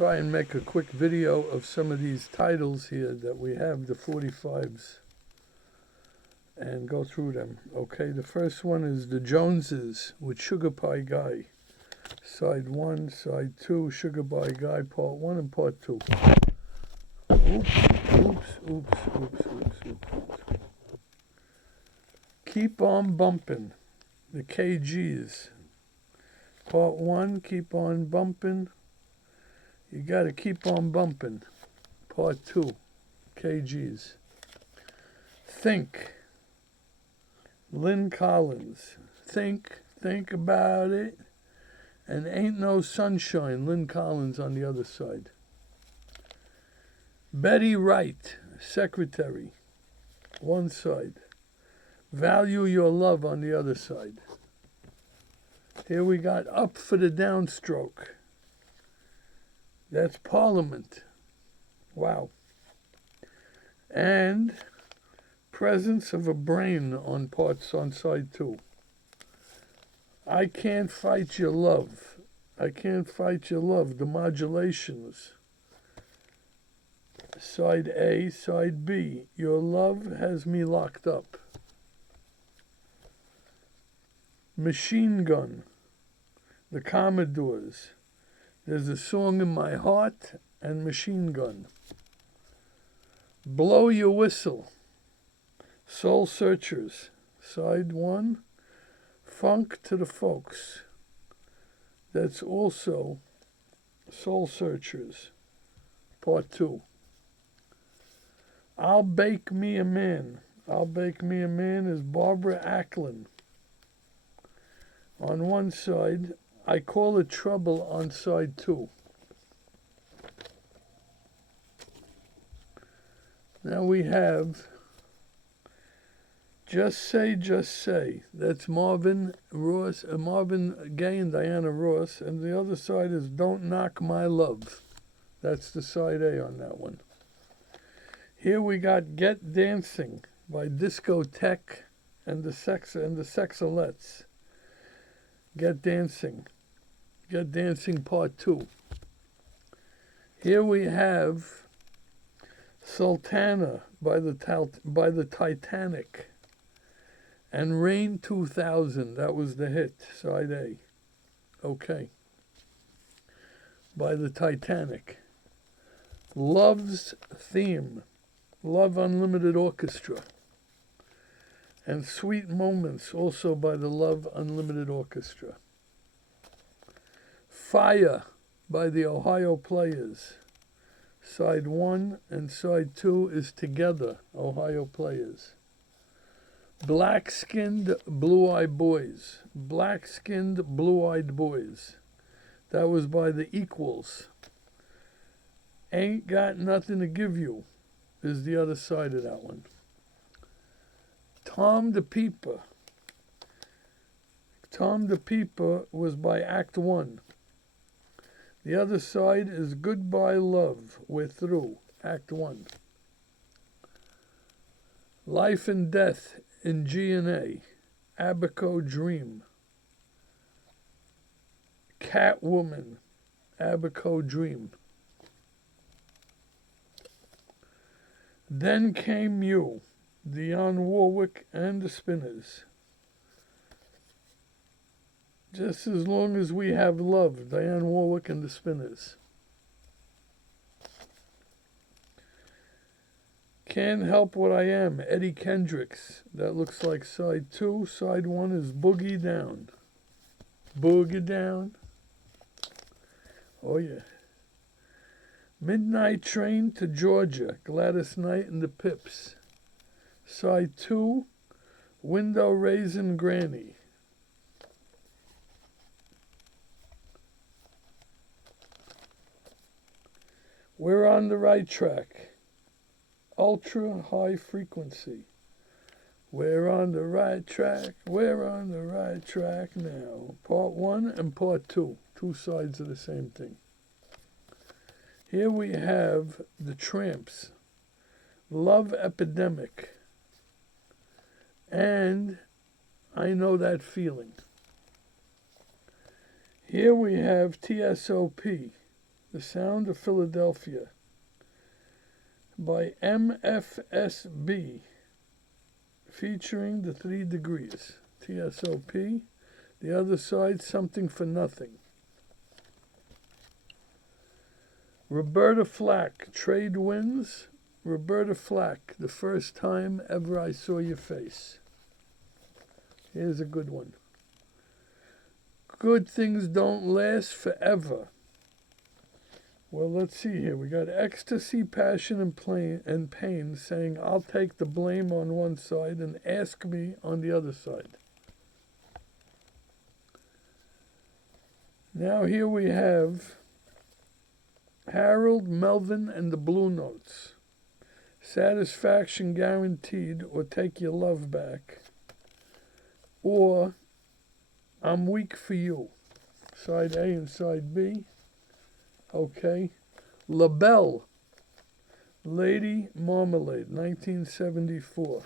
try and make a quick video of some of these titles here that we have, the 45s, and go through them. Okay, the first one is The Joneses with Sugar Pie Guy. Side 1, Side 2, Sugar Pie Guy, Part 1 and Part 2. Oops. Keep on Bumpin', the KGs. Part 1, Keep on Bumpin'. You gotta keep on bumpin'. Part 2, KGs. Think, Lynn Collins. Think about it. And Ain't No Sunshine, Lynn Collins on the other side. Betty Wright, Secretary, one side. Value Your Love on the other side. Here we got Up for the Downstroke. That's Parliament. Wow. And Presence of a Brain on side 2. I Can't Fight Your Love. I Can't Fight Your Love, the Modulations. Side A, Side B. Your Love Has Me Locked Up. Machine Gun, the Commodores. There's a Song in My Heart and Machine Gun. Blow Your Whistle, Soul Searchers. Side 1. Funk to the Folks. That's also Soul Searchers. Part 2. I'll Bake Me a Man. I'll Bake Me a Man is Barbara Acklin. On one side, I Call It Trouble on side 2. Now we have Just Say, that's Marvin Gaye and Diana Ross, and the other side is Don't Knock My Love. That's the side A on that one. Here we got Get Dancing by Discotheque and the Sexalettes. Get Dancing Part 2. Here we have Sultana by the Titanic. And Rain 2000, that was the hit, side A. Okay. By the Titanic. Love's Theme, Love Unlimited Orchestra. And Sweet Moments, also by the Love Unlimited Orchestra. Fire by the Ohio Players. Side 1 and side 2 is Together, Ohio Players. Black-Skinned Blue-Eyed Boys. Black-Skinned Blue-Eyed Boys. That was by the Equals. Ain't Got Nothing to Give You is the other side of that one. Tom the Peeper. Tom the Peeper was by Act 1. The other side is Goodbye Love, We're Through, Act 1. Life and Death in G&A, Abaco Dream. Catwoman, Abaco Dream. Then Came You, Dionne Warwick and the Spinners. Just As Long as We Have Love, Dionne Warwick and the Spinners. Can't Help What I Am, Eddie Kendricks. That looks like side 2. Side 1 is Boogie Down. Boogie Down. Oh, yeah. Midnight Train to Georgia, Gladys Knight and the Pips. Side 2, Window Raisin' Granny. We're on the Right Track. Ultra High Frequency. We're on the right track. We're on the right track now. Part 1 and Part 2. Two sides of the same thing. Here we have the Tramps. Love Epidemic. And I Know That Feeling. Here we have TSOP. The Sound of Philadelphia by MFSB, featuring the 3 Degrees, TSOP. The Other Side, Something for Nothing. Roberta Flack, Trade Winds. Roberta Flack, The First Time Ever I Saw Your Face. Here's a good one. Good Things Don't Last Forever. Well, let's see here. We got Ecstasy, Passion, and Pain saying, I'll take the blame on one side and ask me on the other side. Now here we have Harold, Melvin, and the Blue Notes. Satisfaction Guaranteed, or Take Your Love Back. Or I'm Weak for You. Side A and side B. Okay. LaBelle, Lady Marmalade, 1974.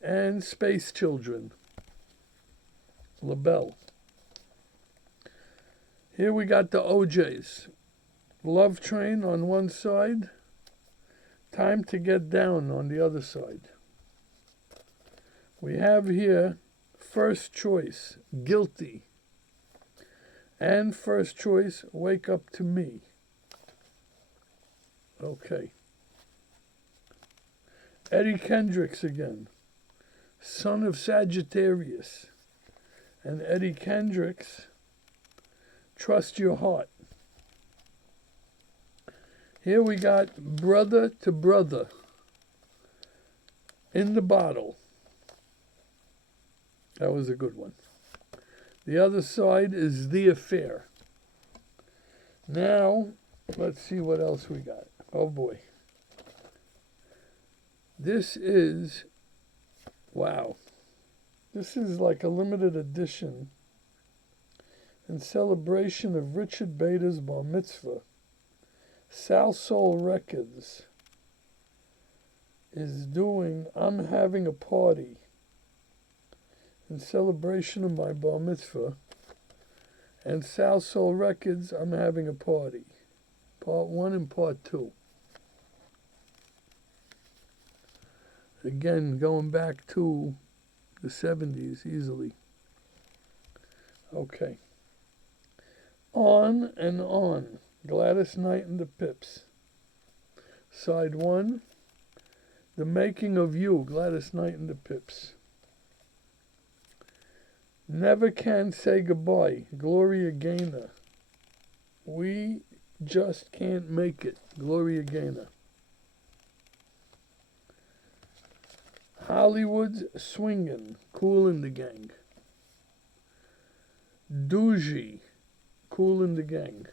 And Space Children, LaBelle. Here we got the OJs. Love Train on one side, Time to Get Down on the other side. We have here First Choice, Guilty. And First Choice, Wake Up to Me. Okay. Eddie Kendricks again, Son of Sagittarius. And Eddie Kendricks, Trust Your Heart. Here we got Brother to Brother, In the Bottle. That was a good one. The other side is The Affair. Now, let's see what else we got. Oh boy. This is, wow. This is like a limited edition in celebration of Richard Bader's bar mitzvah. South Soul Records is doing I'm Having a Party in celebration of my bar mitzvah. And South Soul Records, I'm Having a Party. Part 1 and Part 2. Again, going back to the 70s easily. Okay. On and On. Gladys Knight and the Pips. Side 1, The Making of You, Gladys Knight and the Pips. Never Can Say Goodbye, Gloria Gaynor. We Just Can't Make It, Gloria Gaynor. Hollywood's Swingin', Kool and the Gang. Doogie, Kool and the Gang.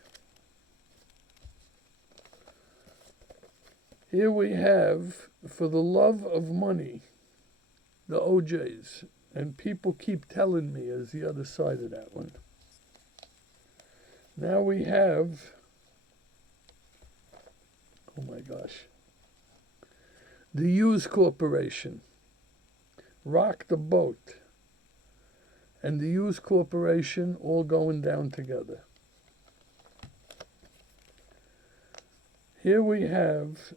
Here we have For the Love of Money, the OJs. And People Keep Telling Me is the other side of that one. Now we have, oh my gosh, the Hughes Corporation, Rock the Boat, and the Hughes Corporation all going down together. Here we have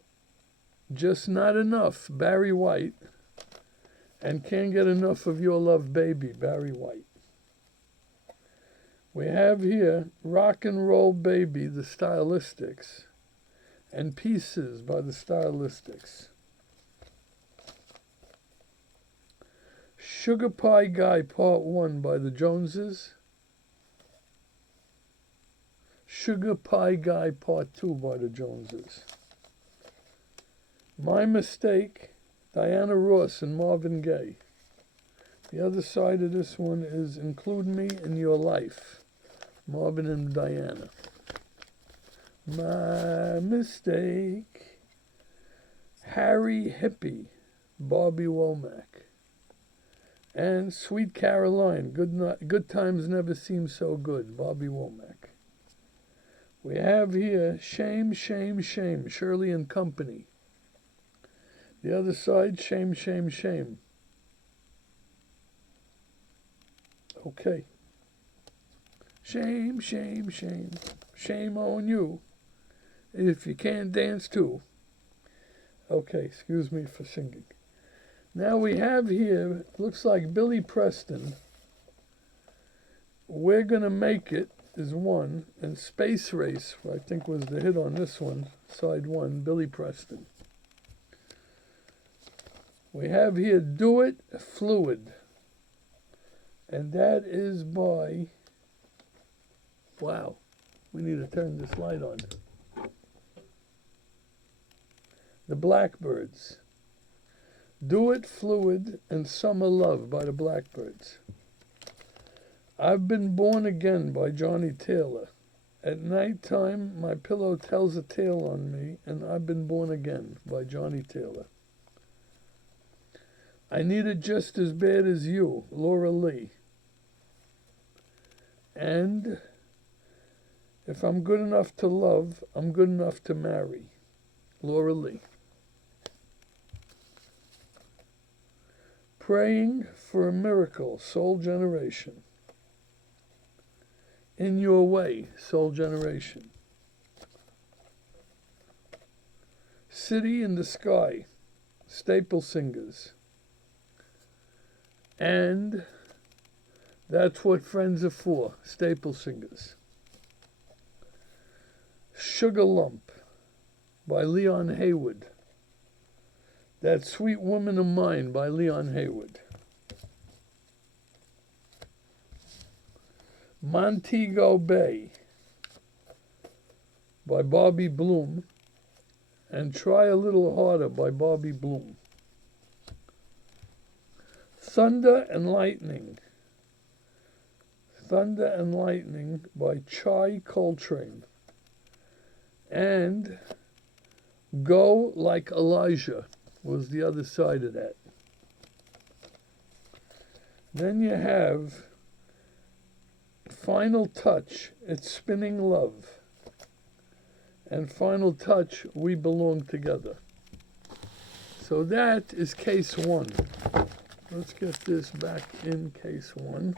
Just Not Enough, Barry White, and Can't Get Enough of Your Love, Baby, Barry White. We have here Rock and Roll Baby, the Stylistics, and Pieces by the Stylistics. Sugar Pie Guy Part 1 by the Joneses. Sugar Pie Guy Part 2 by the Joneses. My Mistake, Diana Ross and Marvin Gaye. The other side of this one is Include Me in Your Life, Marvin and Diana. My Mistake, Harry Hippie, Barbie Womack. And Sweet Caroline, Good Times Never Seem So Good, Barbie Womack. We have here Shame, Shame, Shame, Shirley and Company. The other side, Shame, Shame, Shame. Okay. Shame, shame, shame. Shame on you if you can't dance too. Okay, excuse me for singing. Now we have here, looks like Billy Preston. We're Gonna Make It is one, and Space Race, I think was the hit on this one, side one, Billy Preston. We have here Do It Fluid, and that is by, wow, we need to turn this light on. The Blackbirds. Do It Fluid and Summer Love by the Blackbirds. I've Been Born Again by Johnny Taylor. At nighttime, my pillow tells a tale on me, and I've been born again by Johnny Taylor. I Need It Just as Bad as You, Laura Lee. And If I'm Good Enough to Love, I'm Good Enough to Marry, Laura Lee. Praying for a Miracle, Soul Generation. In Your Way, Soul Generation. City in the Sky, Staple Singers. And That's What Friends Are For, Staple Singers. Sugar Lump by Leon Haywood. That Sweet Woman of Mine by Leon Haywood. Montego Bay by Bobby Bloom, and Try a Little Harder by Bobby Bloom. Thunder and Lightning. Thunder and Lightning by Chai Coltrane. And Go Like Elijah was the other side of that. Then you have Final Touch, It's Spinning Love. And Final Touch, We Belong Together. So that is case one. Let's get this back in case one.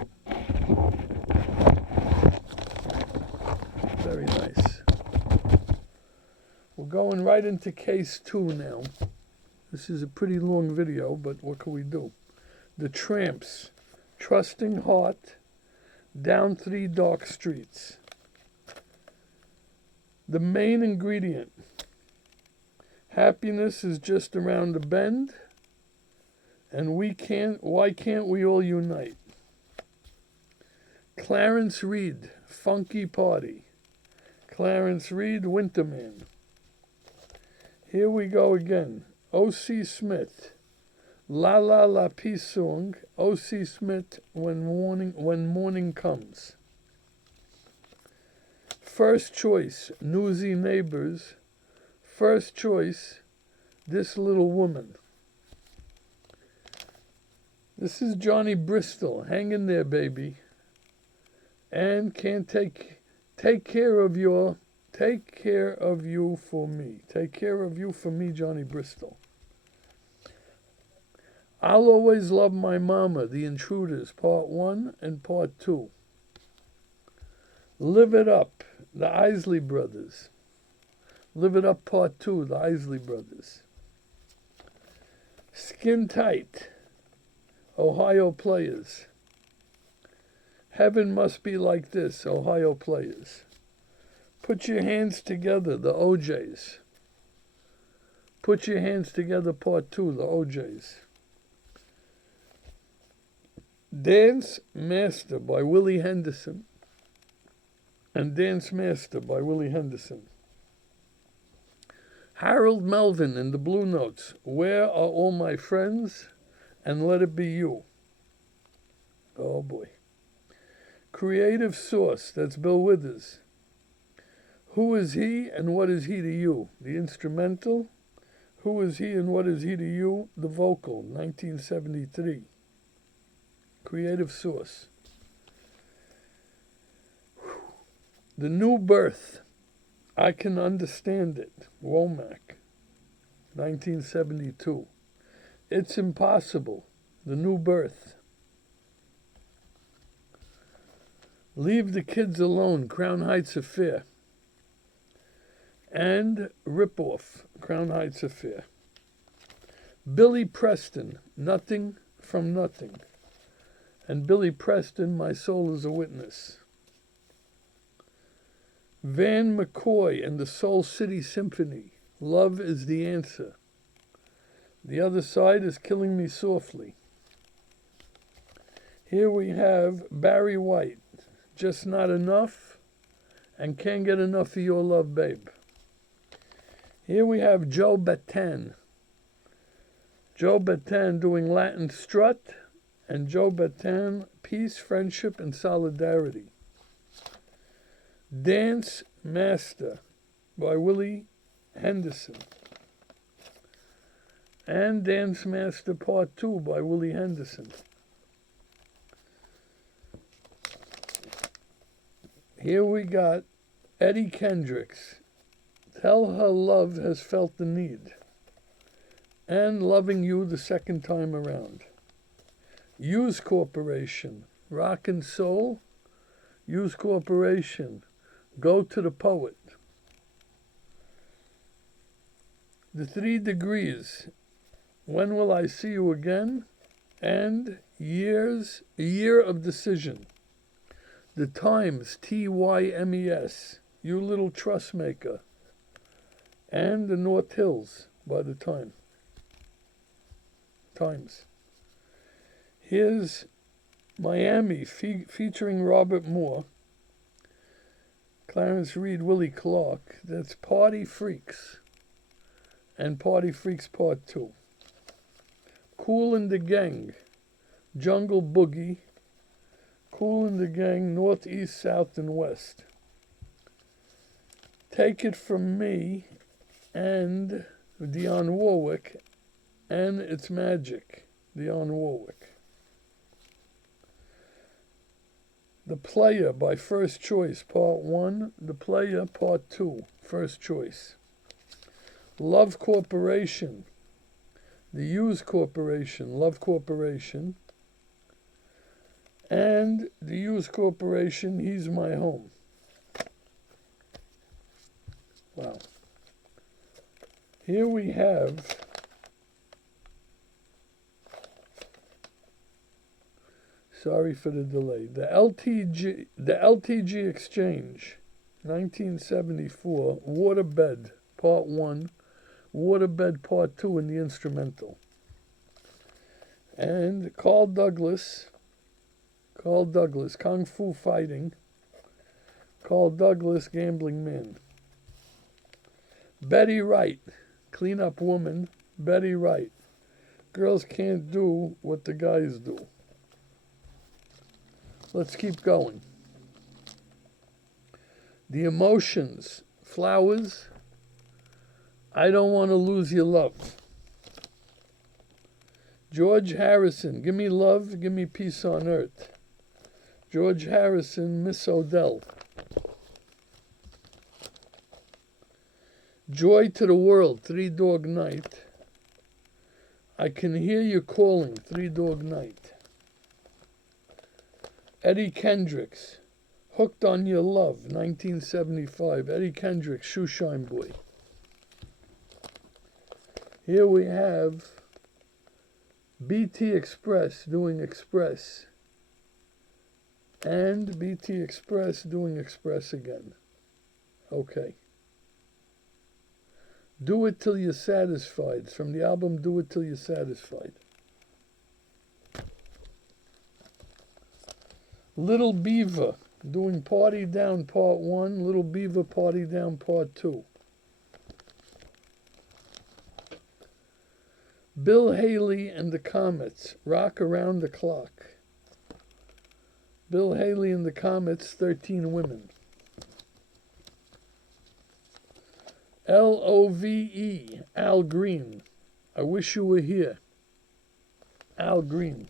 Very nice. We're going right into case two now. This is a pretty long video, but what can we do? The Tramps, Trusting Heart, Down Three Dark Streets. The main ingredient. Happiness is just around the bend, and why can't we all unite? Clarence Reed, Funky Party. Clarence Reed, Winterman. Here we go again. O.C. Smith, La La La Peace Song, O.C. Smith, When Morning Comes. First Choice, Newsy Neighbors. First Choice, This Little Woman. This is Johnny Bristol, Hang in There, Baby. And Can't Take Care of You for Me. Take Care of You for Me, Johnny Bristol. I'll Always Love My Mama, The Intruders, Part 1 and Part 2. Live It Up, The Isley Brothers. Live It Up, Part 2, The Isley Brothers. Skin Tight, Ohio Players. Heaven Must Be Like This, Ohio Players. Put Your Hands Together, The OJs. Put Your Hands Together, Part 2, The OJs. Dance Master by Willie Henderson. And Dance Master by Willie Henderson. Harold Melvin and the Blue Notes, Where Are All My Friends? And Let It Be You. Oh boy. Creative Source, that's Bill Withers. Who Is He and What Is He to You? The instrumental. Who Is He and What Is He to You? The vocal, 1973. Creative Source. The New Birth, I Can Understand It, Womack, 1972. It's Impossible, The New Birth. Leave the Kids Alone, Crown Heights Affair, and Rip Off, Crown Heights Affair. Billy Preston, Nothing from Nothing. And Billy Preston, My Soul is a Witness. Van McCoy and the Soul City Symphony, Love is the Answer. The Other Side is Killing Me Softly. Here we have Barry White, Just Not Enough, and Can't Get Enough of Your Love, Babe. Here we have Joe Bataan. Joe Bataan doing Latin Strut, and Joe Bataan, Peace, Friendship, and Solidarity. Dance Master by Willie Henderson. And Dance Master Part 2 by Willie Henderson. Here we got Eddie Kendricks, Tell Her Love Has Felt the Need, and Loving You the Second Time Around. Hughes Corporation, Rock and Soul. Hughes Corporation, Go to the Poet. The 3 Degrees, When Will I See You Again? And A Year of Decision. The Times, TYMES, You Little Trustmaker. And The North Hills by the Times. Here's Miami featuring Robert Moore, Clarence Reed, Willie Clark. That's Party Freaks and Party Freaks Part 2. Kool and the Gang, Jungle Boogie. Kool and the Gang, North, East, South, and West. Take It From Me and Dionne Warwick, and It's Magic, Dionne Warwick. The Player by First Choice, Part 1. The Player, Part 2, First Choice. Love Corporation. The Hughes Corporation, Love Corporation. And the Hughes Corporation, He's My Home. Wow. Here we have sorry for the delay. The LTG Exchange, 1974, Waterbed, Part 1, Waterbed, Part 2 in the instrumental. And Carl Douglas, Kung Fu Fighting, Carl Douglas, Gambling Man. Betty Wright, Clean Up Woman, Betty Wright. Girls can't do what the guys do. Let's keep going. The Emotions, Flowers, I Don't Want to Lose Your Love. George Harrison, Give Me Love, Give Me Peace on Earth. George Harrison, Miss Odell. Joy to the World, Three Dog Night. I Can Hear You Calling, Three Dog Night. Eddie Kendricks, Hooked on Your Love, 1975. Eddie Kendricks, Shoeshine Boy. Here we have BT Express doing Express. And BT Express doing Express again. Okay. Do It Till You're Satisfied. It's from the album Do It Till You're Satisfied. Little Beaver doing Party Down Part 1, Little Beaver Party Down Part 2. Bill Haley and the Comets, Rock Around the Clock. Bill Haley and the Comets, 13 Women. LOVE, Al Green, I Wish You Were Here. Al Green.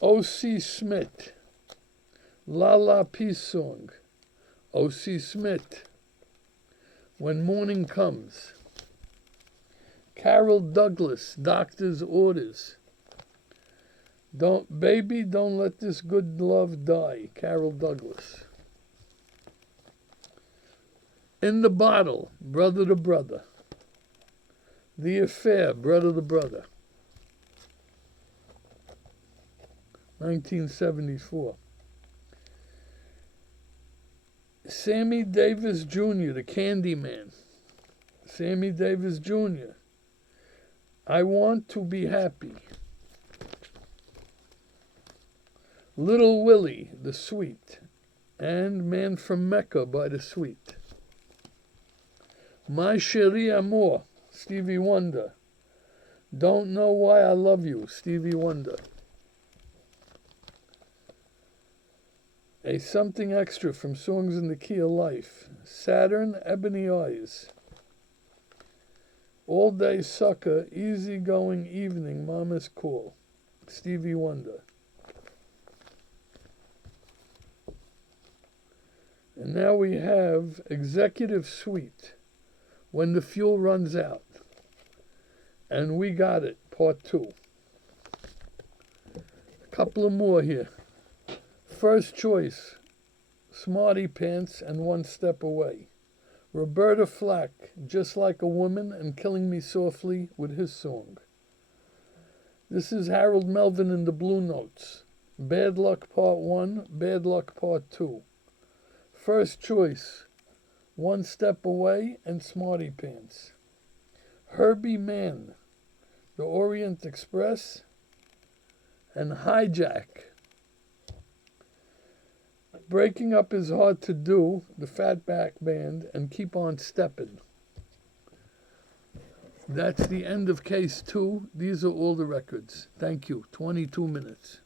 O.C. Smith, La La Peace Song. O.C. Smith, When Morning Comes. Carol Douglas, Doctor's Orders. Don't let this good love die. Carol Douglas. In the Bottle, Brother to Brother. The Affair, Brother to Brother. 1974. Sammy Davis Jr., the Candy Man. Sammy Davis Jr. I Want to Be Happy. Little Willie, The Sweet, and Man from Mecca by The Sweet. My Chérie Amour, Stevie Wonder. Don't Know Why I Love You, Stevie Wonder. A Something Extra from Songs in the Key of Life. Saturn, Ebony Eyes. All Day Sucker, Easy Going Evening, Mama's Call, Stevie Wonder. And now we have Executive Suite, When the Fuel Runs Out. And We Got It, Part 2. A couple of more here. First choice, Smarty Pants and One Step Away. Roberta Flack, Just Like a Woman and Killing Me Softly with his song. This is Harold Melvin and the Blue Notes. Bad Luck Part 1, Bad Luck Part 2. First choice, One Step Away and Smarty Pants. Herbie Mann, The Orient Express, and Hijack. Breaking Up Is Hard to Do, the Fatback Band, and Keep On Steppin'. That's the end of case 2. These are all the records. Thank you. 22 minutes.